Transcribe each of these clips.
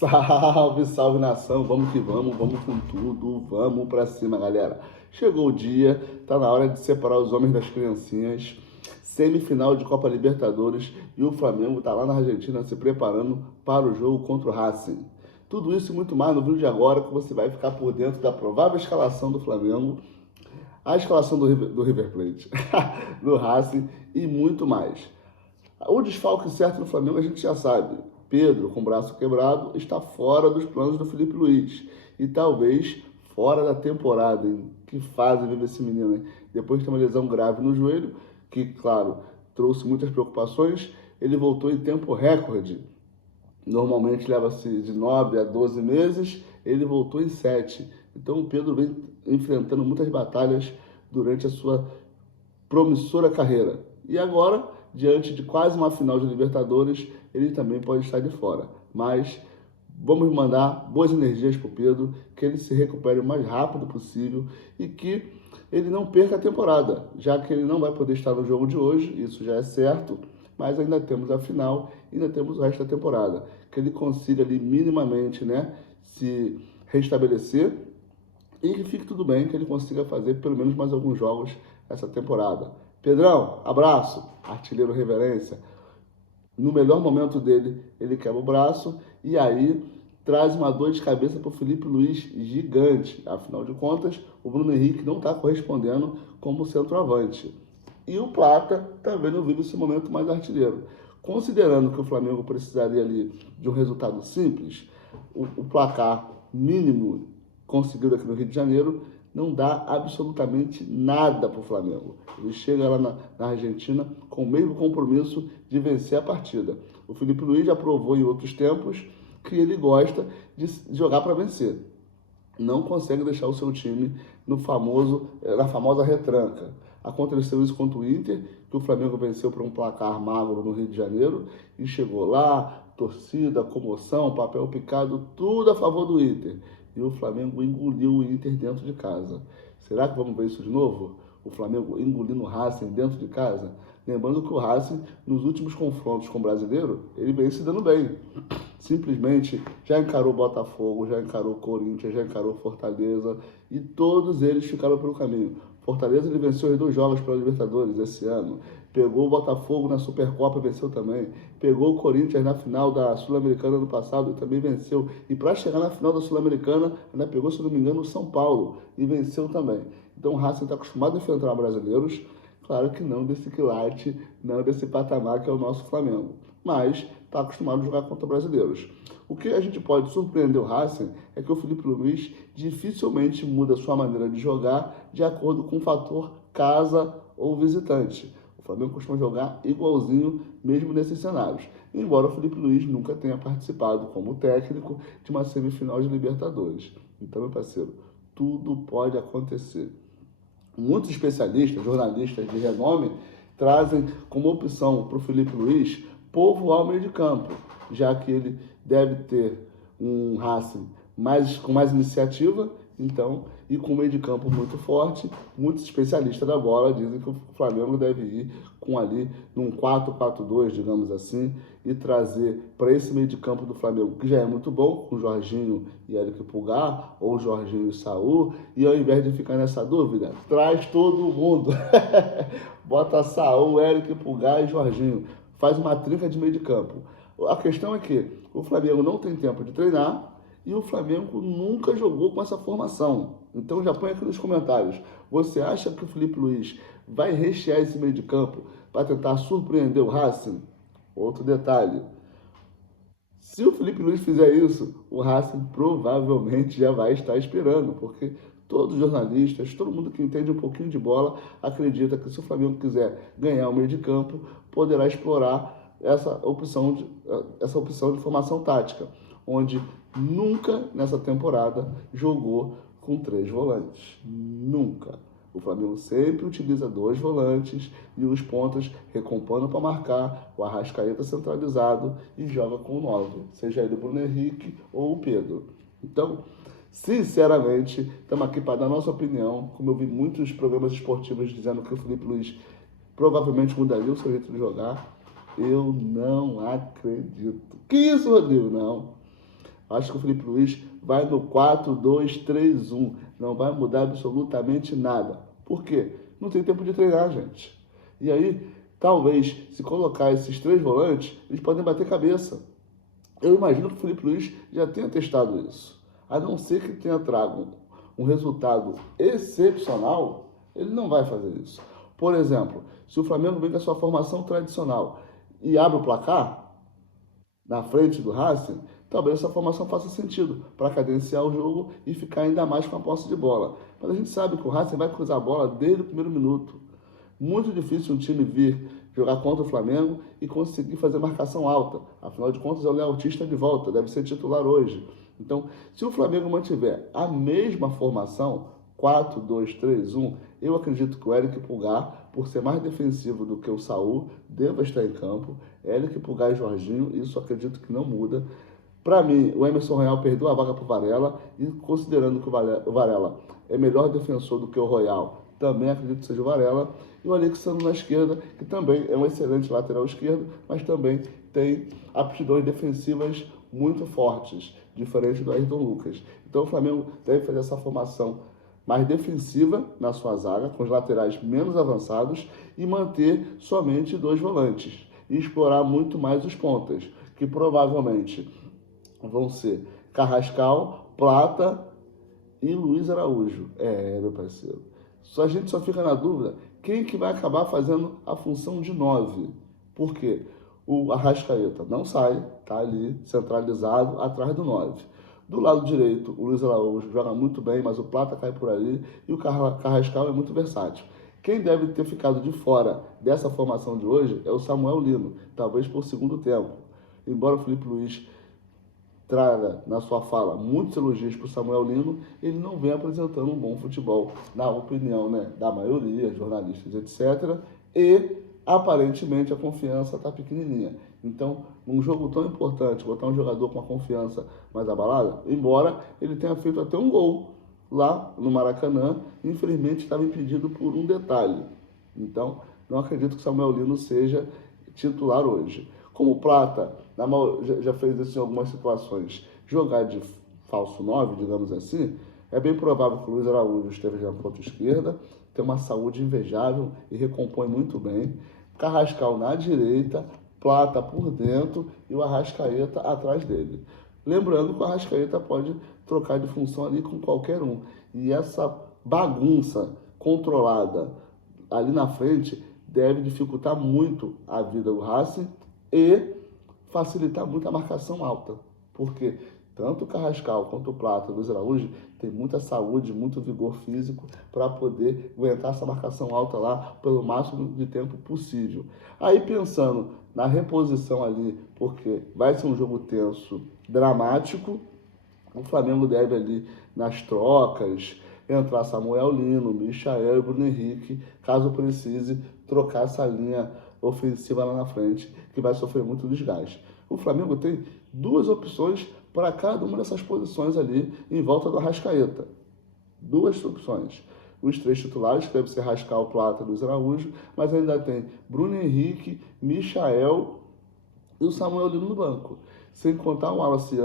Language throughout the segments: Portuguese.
Salve, salve nação, vamos que vamos com tudo, vamos pra cima, galera. Chegou o dia, tá na hora de separar os homens das criancinhas. Semifinal de Copa Libertadores e o Flamengo tá lá na Argentina se preparando para o jogo contra o Racing. Tudo isso e muito mais no vídeo de agora que você vai ficar por dentro da provável escalação do Flamengo, a escalação do River Plate, do Racing e muito mais. O desfalque certo no Flamengo a gente já sabe. Pedro, com o braço quebrado, está fora dos planos do Felipe Luiz. E talvez fora da temporada, hein? Que fase vive esse menino, hein? Depois de ter uma lesão grave no joelho, que, claro, trouxe muitas preocupações, ele voltou em tempo recorde. Normalmente leva-se de 9 a 12 meses, ele voltou em 7. Então o Pedro vem enfrentando muitas batalhas durante a sua promissora carreira. E agora, diante de quase uma final de Libertadores, ele também pode estar de fora. Mas vamos mandar boas energias para o Pedro, que ele se recupere o mais rápido possível e que ele não perca a temporada, já que ele não vai poder estar no jogo de hoje, isso já é certo, mas ainda temos a final, ainda temos o resto da temporada. Que ele consiga ali minimamente, né, se restabelecer e que fique tudo bem, que ele consiga fazer pelo menos mais alguns jogos essa temporada. Pedrão, abraço, artilheiro reverência. No melhor momento dele, ele quebra o braço e aí traz uma dor de cabeça para o Felipe Luiz gigante. Afinal de contas, o Bruno Henrique não está correspondendo como centroavante. E o Plata também não vive esse momento mais artilheiro. Considerando que o Flamengo precisaria ali de um resultado simples, o placar mínimo conseguido aqui no Rio de Janeiro não dá absolutamente nada para o Flamengo. Ele chega lá na Argentina com o mesmo compromisso de vencer a partida. O Felipe Luiz já provou em outros tempos que ele gosta de jogar para vencer. Não consegue deixar o seu time na famosa retranca. Aconteceu isso contra o Inter, que o Flamengo venceu por um placar magro no Rio de Janeiro e chegou lá, torcida, comoção, papel picado, tudo a favor do Inter. E o Flamengo engoliu o Inter dentro de casa. Será que vamos ver isso de novo? O Flamengo engolindo o Racing dentro de casa? Lembrando que o Racing, nos últimos confrontos com o brasileiro, ele vem se dando bem. Simplesmente já encarou Botafogo, já encarou Corinthians, já encarou Fortaleza e todos eles ficaram pelo caminho. Fortaleza ele venceu os 2 jogos pela Libertadores esse ano. Pegou o Botafogo na Supercopa e venceu também. Pegou o Corinthians na final da Sul-Americana ano passado e também venceu. E para chegar na final da Sul-Americana, ainda pegou, se não me engano, o São Paulo e venceu também. Então o Racing está acostumado a enfrentar brasileiros. Claro que não desse quilate, não desse patamar que é o nosso Flamengo. Mas está acostumado a jogar contra brasileiros. O que a gente pode surpreender o Racing é que o Felipe Luiz dificilmente muda sua maneira de jogar de acordo com o fator casa ou visitante. O Flamengo costuma jogar igualzinho mesmo nesses cenários. Embora o Felipe Luiz nunca tenha participado como técnico de uma semifinal de Libertadores. Então, meu parceiro, tudo pode acontecer. Muitos especialistas, jornalistas de renome, trazem como opção para o Felipe Luiz povoar o meio de campo, já que ele deve ter um Racing com mais iniciativa, então, e com um meio de campo muito forte. Muitos especialistas da bola dizem que o Flamengo deve ir com ali num 4-4-2, digamos assim, e trazer para esse meio de campo do Flamengo, que já é muito bom, com Jorginho e Érico Pulgar, ou Jorginho e Saul, e ao invés de ficar nessa dúvida, traz todo mundo. Bota Saul, Érico Pulgar e Jorginho. Faz uma trinca de meio de campo. A questão é que o Flamengo não tem tempo de treinar e o Flamengo nunca jogou com essa formação. Então já põe aqui nos comentários. Você acha que o Felipe Luiz vai rechear esse meio de campo para tentar surpreender o Racing? Outro detalhe. Se o Felipe Luiz fizer isso, o Racing provavelmente já vai estar esperando, porque todos os jornalistas, todo mundo que entende um pouquinho de bola, acredita que se o Flamengo quiser ganhar o meio de campo, poderá explorar essa opção de formação tática, onde nunca nessa temporada jogou com 3 volantes. Nunca. O Flamengo sempre utiliza 2 volantes e os pontas recompondo para marcar, o Arrascaeta centralizado e joga com 9, seja ele o Bruno Henrique ou o Pedro. Então, sinceramente, estamos aqui para dar nossa opinião. Como eu vi muitos programas esportivos dizendo que o Felipe Luiz provavelmente mudaria o seu jeito de jogar, eu não acredito. Que isso, Rodrigo? Não. Acho que o Felipe Luiz vai no 4-2-3-1. Não vai mudar absolutamente nada. Por quê? Não tem tempo de treinar, gente. E aí, talvez, se colocar esses 3 volantes, eles podem bater cabeça. Eu imagino que o Felipe Luiz já tenha testado isso. A não ser que tenha trago um resultado excepcional, ele não vai fazer isso. Por exemplo, se o Flamengo vem com a sua formação tradicional e abre o placar na frente do Racing, talvez essa formação faça sentido para cadenciar o jogo e ficar ainda mais com a posse de bola. Mas a gente sabe que o Racing vai cruzar a bola desde o primeiro minuto. Muito difícil um time vir jogar contra o Flamengo e conseguir fazer marcação alta. Afinal de contas, é o Léo Ortiz de volta, deve ser titular hoje. Então, se o Flamengo mantiver a mesma formação, 4-2-3-1, eu acredito que o Eric Pulgar, por ser mais defensivo do que o Saul, deva estar em campo. Eric Pulgar e Jorginho, isso acredito que não muda. Para mim, o Emerson Royal perdeu a vaga para o Varela, e considerando que o Varela é melhor defensor do que o Royal, também acredito que seja o Varela. E o Alexandre na esquerda, que também é um excelente lateral esquerdo, mas também tem aptidões defensivas muito fortes, diferente do Ayrton Lucas. Então o Flamengo deve fazer essa formação mais defensiva na sua zaga, com os laterais menos avançados, e manter somente 2 volantes. E explorar muito mais os pontas, que provavelmente vão ser Carrascal, Plata e Luiz Araújo. Meu parceiro. A gente só fica na dúvida quem que vai acabar fazendo a função de 9. Por quê? O Arrascaeta não sai, tá ali centralizado atrás do 9. Do lado direito, o Luiz Araújo joga muito bem, mas o Plata cai por ali e o Carrascal é muito versátil. Quem deve ter ficado de fora dessa formação de hoje é o Samuel Lino, talvez por segundo tempo. Embora o Felipe Luiz traga na sua fala muitos elogios para o Samuel Lino, ele não vem apresentando um bom futebol, na opinião, né, da maioria, jornalistas, etc. E, aparentemente, a confiança está pequenininha. Então, num jogo tão importante, botar um jogador com a confiança mais abalada, embora ele tenha feito até um gol lá no Maracanã, infelizmente estava impedido por um detalhe. Então, não acredito que o Samuel Lino seja titular hoje. Como o Plata já fez isso em algumas situações, jogar de falso 9, digamos assim, é bem provável que o Luiz Araújo esteja na ponta esquerda, tem uma saúde invejável e recompõe muito bem. Carrascal na direita, Plata por dentro e o Arrascaeta atrás dele. Lembrando que o Arrascaeta pode trocar de função ali com qualquer um. E essa bagunça controlada ali na frente deve dificultar muito a vida do Racing e facilitar muito a marcação alta, porque tanto o Carrascal quanto o Plata, o Luiz Araújo, tem muita saúde, muito vigor físico para poder aguentar essa marcação alta lá pelo máximo de tempo possível. Aí pensando na reposição ali, porque vai ser um jogo tenso, dramático, o Flamengo deve ali nas trocas entrar Samuel Lino, Michael e Bruno Henrique, caso precise trocar essa linha ofensiva lá na frente, que vai sofrer muito desgaste. O Flamengo tem 2 opções para cada uma dessas posições ali em volta do Arrascaeta. 2 opções. Os 3 titulares, que devem ser Rascal, Plata e Luiz Araújo, mas ainda tem Bruno Henrique, Michael e o Samuel Lino no banco. Sem contar o Wallace,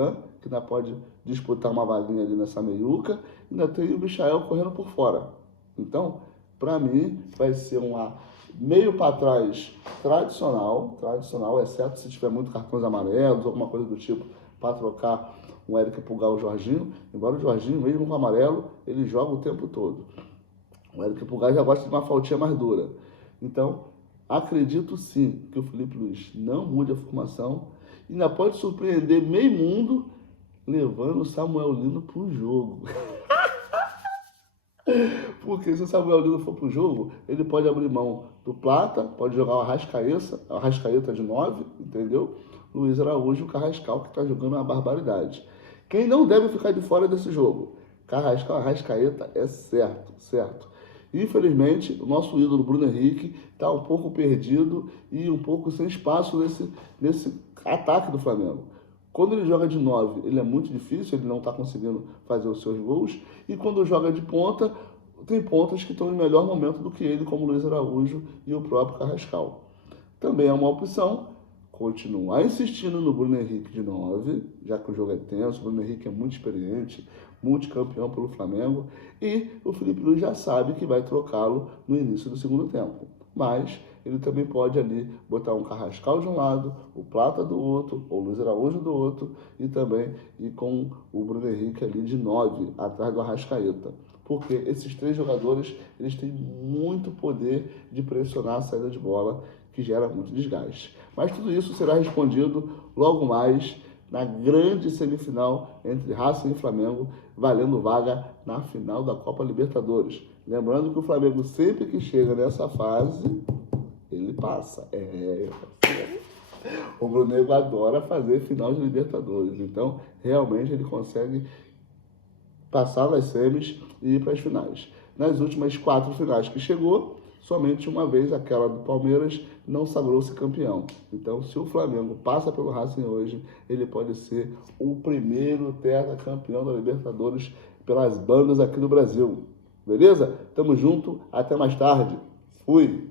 que ainda pode disputar uma vaguinha ali nessa meiuca, ainda tem o Michael correndo por fora. Então, para mim, vai ser uma meio para trás tradicional, exceto se tiver muito cartões amarelos, alguma coisa do tipo, para trocar um Eric Pulgar ou o Jorginho, embora o Jorginho, mesmo com amarelo, ele joga o tempo todo. O Eric Pulgar já gosta de uma faltinha mais dura. Então, acredito sim que o Felipe Luiz não mude a formação e ainda pode surpreender meio mundo levando o Samuel Lino para o jogo. Porque se o Samuel Lino for pro jogo, ele pode abrir mão do Plata, pode jogar o Arrascaeta de 9, entendeu? Luiz Araújo e o Carrascal, que tá jogando uma barbaridade. Quem não deve ficar de fora desse jogo? Carrascal, Arrascaeta é certo. Infelizmente, o nosso ídolo Bruno Henrique está um pouco perdido e um pouco sem espaço nesse ataque do Flamengo. Quando ele joga de 9, ele é muito difícil, ele não está conseguindo fazer os seus gols. E quando joga de ponta, tem pontas que estão em melhor momento do que ele, como o Luiz Araújo e o próprio Carrascal. Também é uma opção continuar insistindo no Bruno Henrique de 9, já que o jogo é tenso, o Bruno Henrique é muito experiente, multicampeão pelo Flamengo, e o Felipe Luiz já sabe que vai trocá-lo no início do segundo tempo. Mas ele também pode ali botar um Carrascal de um lado, o Plata do outro, ou o Luiz Araújo do outro, e também ir com o Bruno Henrique ali de 9, atrás do Arrascaeta. Porque esses três jogadores, eles têm muito poder de pressionar a saída de bola, que gera muito desgaste. Mas tudo isso será respondido logo mais na grande semifinal entre Racing e Flamengo, valendo vaga na final da Copa Libertadores. Lembrando que o Flamengo, sempre que chega nessa fase, ele passa. O Brunego adora fazer final de Libertadores, então realmente ele consegue passar nas semis e ir para as finais. Nas últimas 4 finais que chegou, somente uma vez, aquela do Palmeiras, não sagrou-se campeão. Então, se o Flamengo passa pelo Racing hoje, ele pode ser o primeiro tetracampeão da Libertadores pelas bandas aqui no Brasil. Beleza? Tamo junto, até mais tarde. Fui!